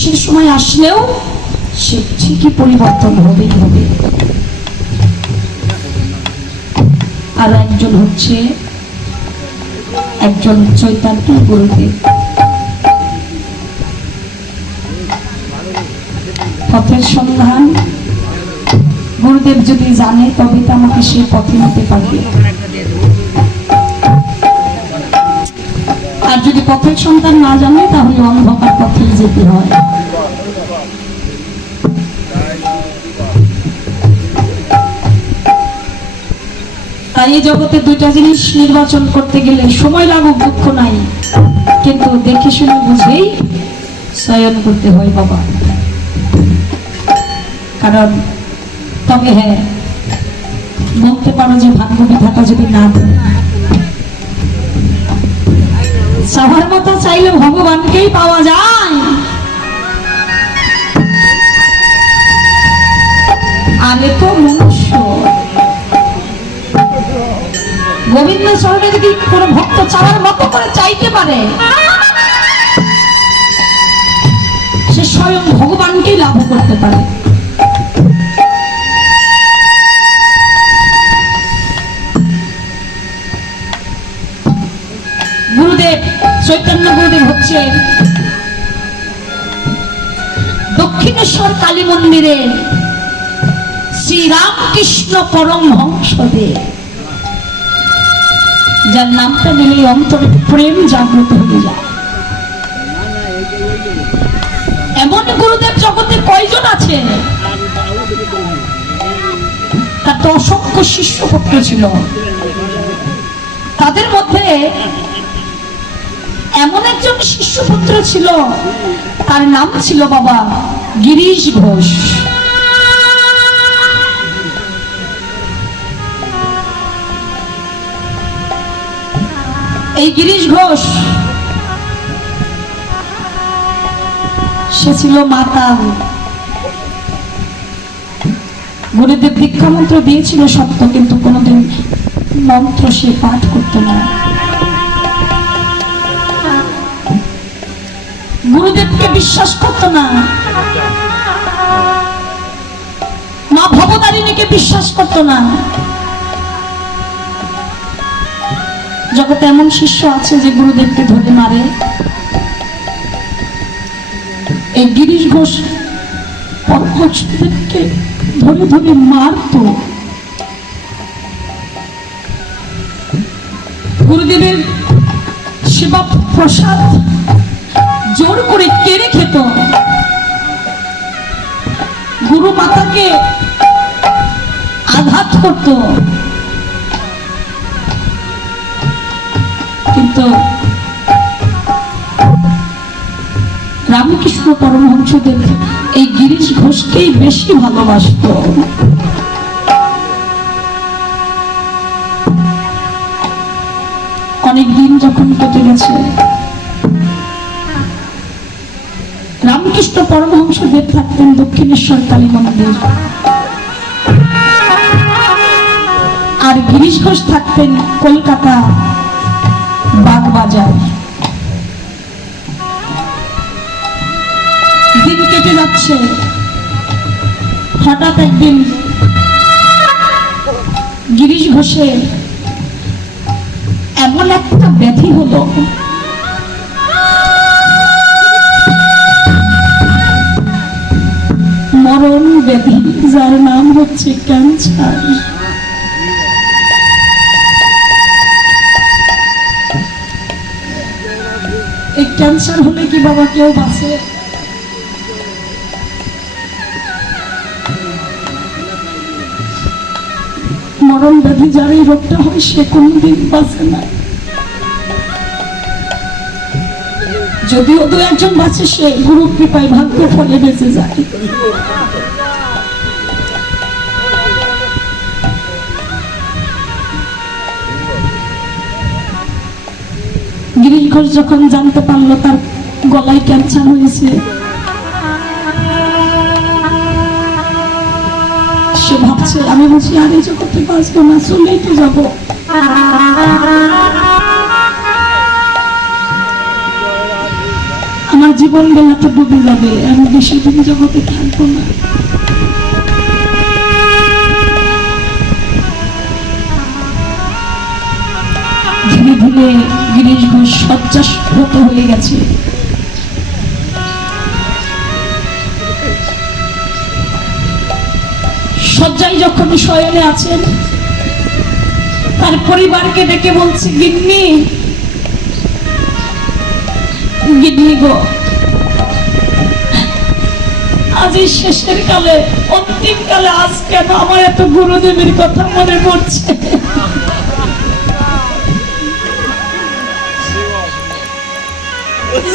সে সময় আসলেও সে ঠিকই পরিবর্তন হবেই হবে। আর একজন হচ্ছে একজন চৈতন্য গুরুদেব। পথের সন্ধান গুরুদেব যদি জানে তবে তো আমাকে সে পথে নিতে পারবে। আর যদি পথের সন্ধান না জানে তাহলে অন্ধকার পথে যেতে হয়। তাই এই জগতে দুইটা জিনিস নির্বাচন করতে গেলে সময় লাগুক দুঃখ নাই, কিন্তু দেখে শুনে বুঝেই চয়ন করতে হয় বাবা। কারণ তবে হ্যাঁ, বলতে পারো যে ভাগ্য বিধাতা যদি না দেয়, চাওয়ার মতো চাইলে ভগবানকেই পাওয়া যায়। আগে তো মনুষ্য, গোবিন্দ চরণে যদি কোনো ভক্ত চাওয়ার মতো করে চাইতে পারে, সে স্বয়ং ভগবানকেই লাভ করতে পারে। গুরুদেব চৈতন্য গুরুদেব হচ্ছে দক্ষিণেশ্বর কালী মন্দিরের শ্রীরামকৃষ্ণ পরমহংসদেব, যার নামটা নিলে অন্তরে প্রেম জাগ্রত হয়ে যায়। এমন গুরুদেব জগতে কয়জন আছে? তার তো অসংখ্য শিষ্যপুত্র ছিল। তাদের মধ্যে এমন একজন শিষ্যপুত্র ছিল, তার নাম ছিল বাবা গিরিশ ঘোষ। এই গিরিশ ঘোষ সে ছিল মাতাল। গুরুদেব দীক্ষা মন্ত্র দিয়েছিল সত্য, কিন্তু কোনোদিন মন্ত্র সে পাঠ করত না। গুরুদেবকে বিশ্বাস করত না, মা ভবতারিণীকে বিশ্বাস করত না। জগতে এমন শিষ্য আছে যে গুরুদেবকে ধরে মারে। এই গিরিশ ঘোষ পরমহংসদেবকে ধরে ধরে মারত। গুরুদেবের সেবা প্রসাদ জোর করে কেড়ে খেত। গুরু মাতাকে আঘাত করত। কিন্তু রামকৃষ্ণ পরমহংসদেব এই গিরিশ ঘোষকেই বেশি ভালোবাসত। অনেক দিন যখন কেটে গেছে, রামকৃষ্ণ পরমহংসদেব থাকতেন দক্ষিণেশ্বর কালী মন্দির, আর গিরিশ ঘোষ থাকতেন কলকাতা বাগবাজার। দিন কেটে যাচ্ছে, হঠাৎ একদিন গিরিশ ঘোষের এমন একটা ব্যাধি হলো, মরণ ব্যাধি, যার নাম হচ্ছে ক্যান্সার। এই ক্যান্সার হলে কি বাবা কেউ বাঁচে? মরণ ব্যাধি যার এই রোগটা হয় সে কোনদিন বাঁচে না। যদিও দু একজন বাঁচে, সে গুরু কৃপায় ভাগ্য ফলে বেঁচে যায়। গিরিশ ঘোষ যখন জানতে পারলো তার গলায় ক্যান্সার হয়েছে, সে ভাবছে আমি বলছি আর এই জগতে 5 না চলেই তো যাবো। জীবন বেলা তো ডুবে যাবে, আমি বেশি দিন জগতে থাকবো না। ধীরে ধীরে গিরিশ ঘোষ শয্যাশয্যত হয়ে গেছে। শয্যায় যখন শয়নে আছেন, তার পরিবারকে ডেকে বলছে, গিন্নি গিন্নি গো, আজ এই শেষের কালে, অন্তিম কালে আজ কেন আমার এত গুরুদেবের কথা মনে পড়ছে?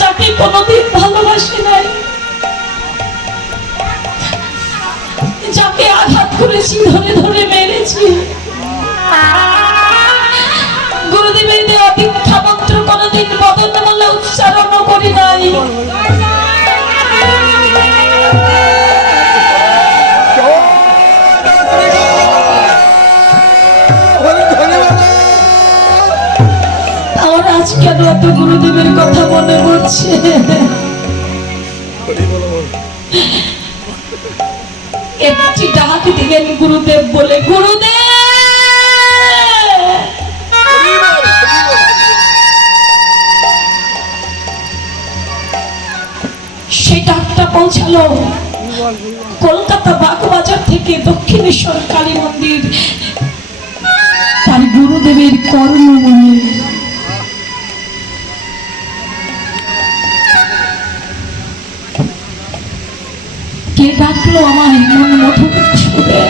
যাকে কোনোদিন ভালোবাসি নাই, যাকে আঘাত করেছি, ধরে ধরে মেরেছি, গুরুদেবের দেওয়া দীক্ষা মন্ত্র কোনোদিন বদন বলে উচ্চারণ করি নাই। আমার আজ কেন এত গুরুদেবের কথা মনে পড়ছে? একটি ডাক দিলেন গুরুদেব বলে, গুরুদেব। সেই ডাকটা পৌঁছালো কলকাতা বাগবাজার থেকে দক্ষিণেশ্বর কালী মন্দির তার গুরুদেবের কর্মমূলে। কে ডাকলো আমায় মন মধুর সুরে?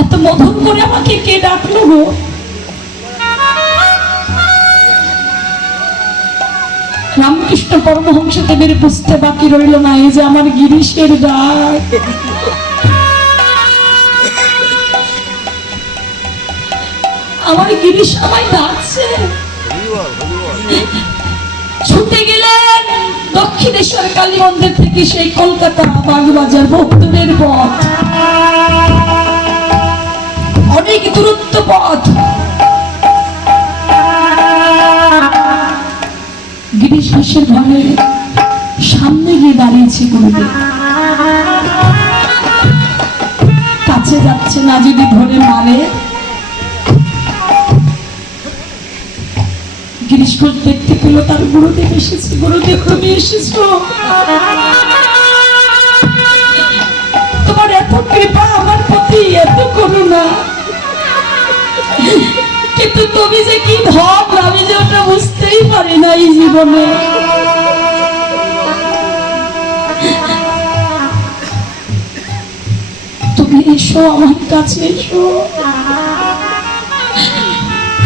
এত মধুর করে আমাকে কে ডাকলো গো? রামকৃষ্ণ পরমহংস দেবের বুঝতে বাকি রইল না, এই যে আমার গিরিশের ডাক। আমার গিরিশ আমায় ডাকছে। ছুটে গেলেন দক্ষিণেশ্বর কালী মন্দির থেকে সেই কলকাতা বাগবাজার ভক্তদের পথ, অনেক দূরত্ব পথ। গিরিশ ঘোষের ঘরের সামনে গিয়ে দাঁড়িয়েছে গুরুদেব। কাছে যাচ্ছে না, যদি ধরে মারে। গিরিশ ঘোষ দেখতে পেল তার গুরুদেব এসেছে। গুরুদেব, তুমি এসেছো, তোমার এত কৃপা আমার প্রতি, এত করুণা, কিন্তু তুমি যে কি ধন, আমি যে ওটা বুঝতেই পারি না এই জীবনে। তুমি এসো আমার কাছে, এসো।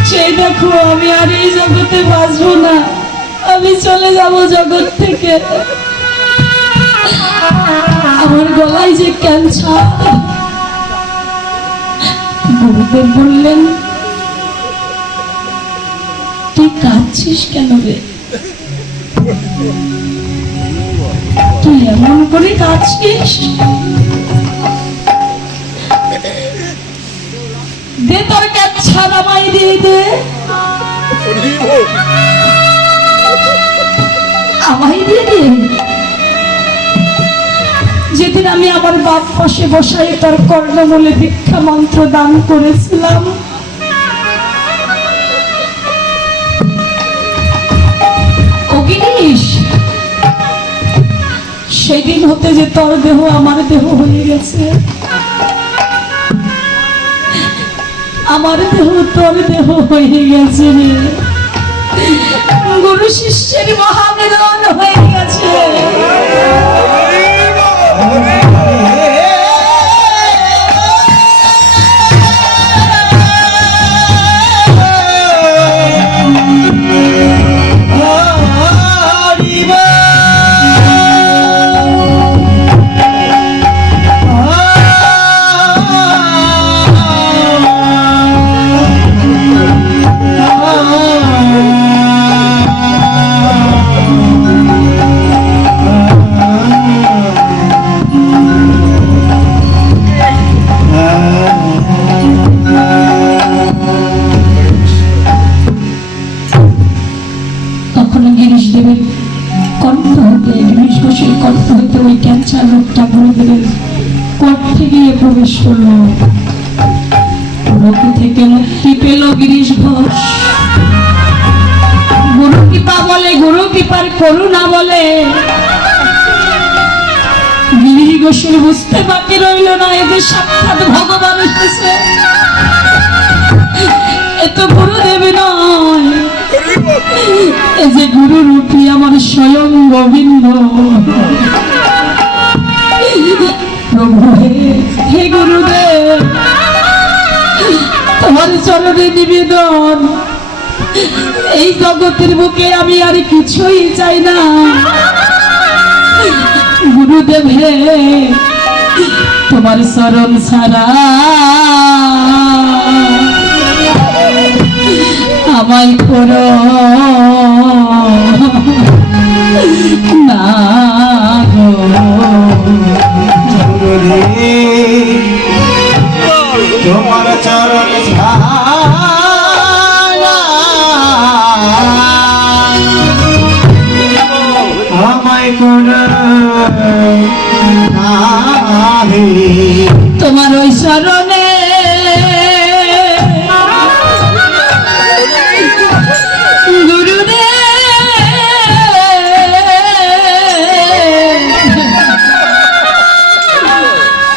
সে দেখো, আমি আর এই জগতে বাঁচবো না, আমি চলে যাব জগৎ থেকে। আমার গলায় যে ক্যান্সার। গুরুদেব বললেন, তুই কাঁদছিস কেন রে? তুই এমন করে কাঁদছিস? দে তোর ক্যান্সার আমায় দিয়ে দে, আমায় দিয়ে দে। যেদিন আমি আমার বাপ পাশে বসাই তার কর্ণমূলে ভিক্ষা মন্ত্র দান করেছিলাম, সেদিন হতে যে তোর দেহ আমার দেহ হয়ে গেছে, আমার দেহ তোর দেহ হয়ে গেছে রে। গুরু শিষ্যের মহামিলন হয়ে গেছে। কণ্ঠ হইতে ওই ক্যান্সার রোগটা গুরুদেবের কণ্ঠে গিয়ে প্রবেশ করলো। রোগ থেকে মুক্তি পেল গিরিশ ঘোষ। গুরু কৃপা বলে, গুরু কৃপার করুণা বলে গিরিশ ঘোষের বুঝতে বাকি রইল না, এদের সাক্ষাৎ ভগবান এসেছে। এ তো গুরুদেব নয়, এ যে গুরু রূপী আমার স্বয়ং গোবিন্দ। প্রভু হে গুরুদেব, তোমার চরণে নিবেদন, এই জগতের বুকে আমি আর কিছুই চাই না। গুরুদেব হে, তোমার চরণ ছাড়া আমায় করো না গো। তোমার চরণ ছাড়া আমায় করো না হে। তোমার ওই চরণে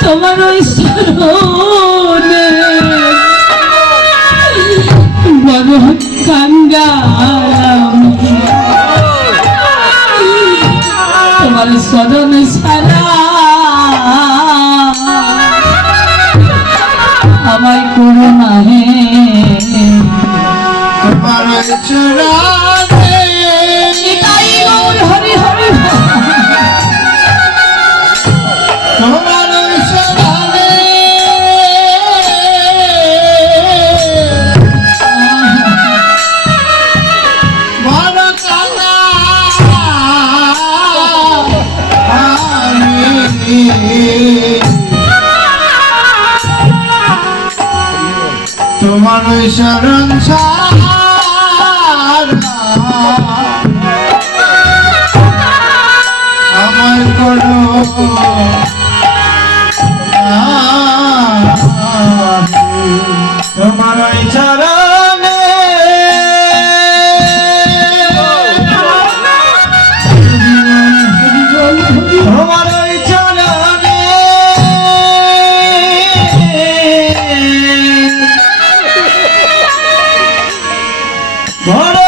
তোমার ওই চরণে বড় কাঙ্গাল, তোমার চরণ ছাড়া আমায় করো না হে। তোমার চরণে তাই গৌর হরি হরি, তোমার চরণে বড় তোমার শরণ ছাড়া আমায় করো না হে। তোমার চরণে তোমার চরণে বড়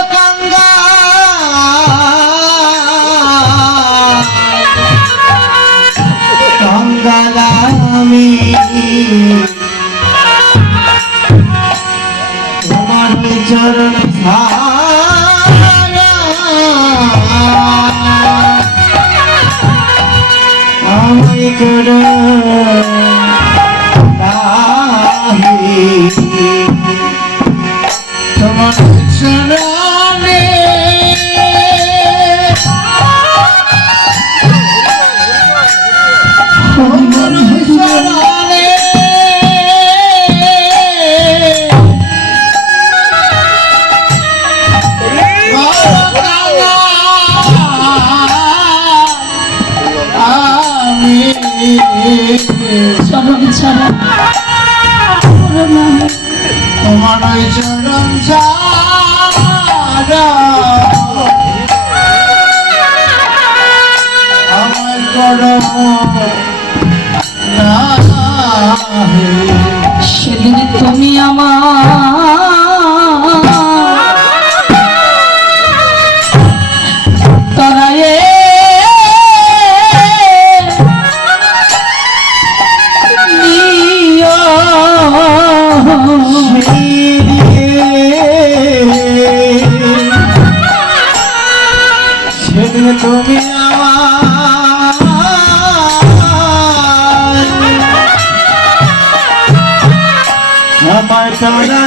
কাঙ্গাল আমি। তোমার চরণ ছাড়া আমায় করো না হে। তোমার চরণে তোমার চরণে আমি চরণ ছাড়া করো না হে। তোমার চরণ ছাড়া আমায় করো না হে। সেদিন তুমি আমার তরায়ে নিও, সেদিন তুমি আমার আমায় তোরা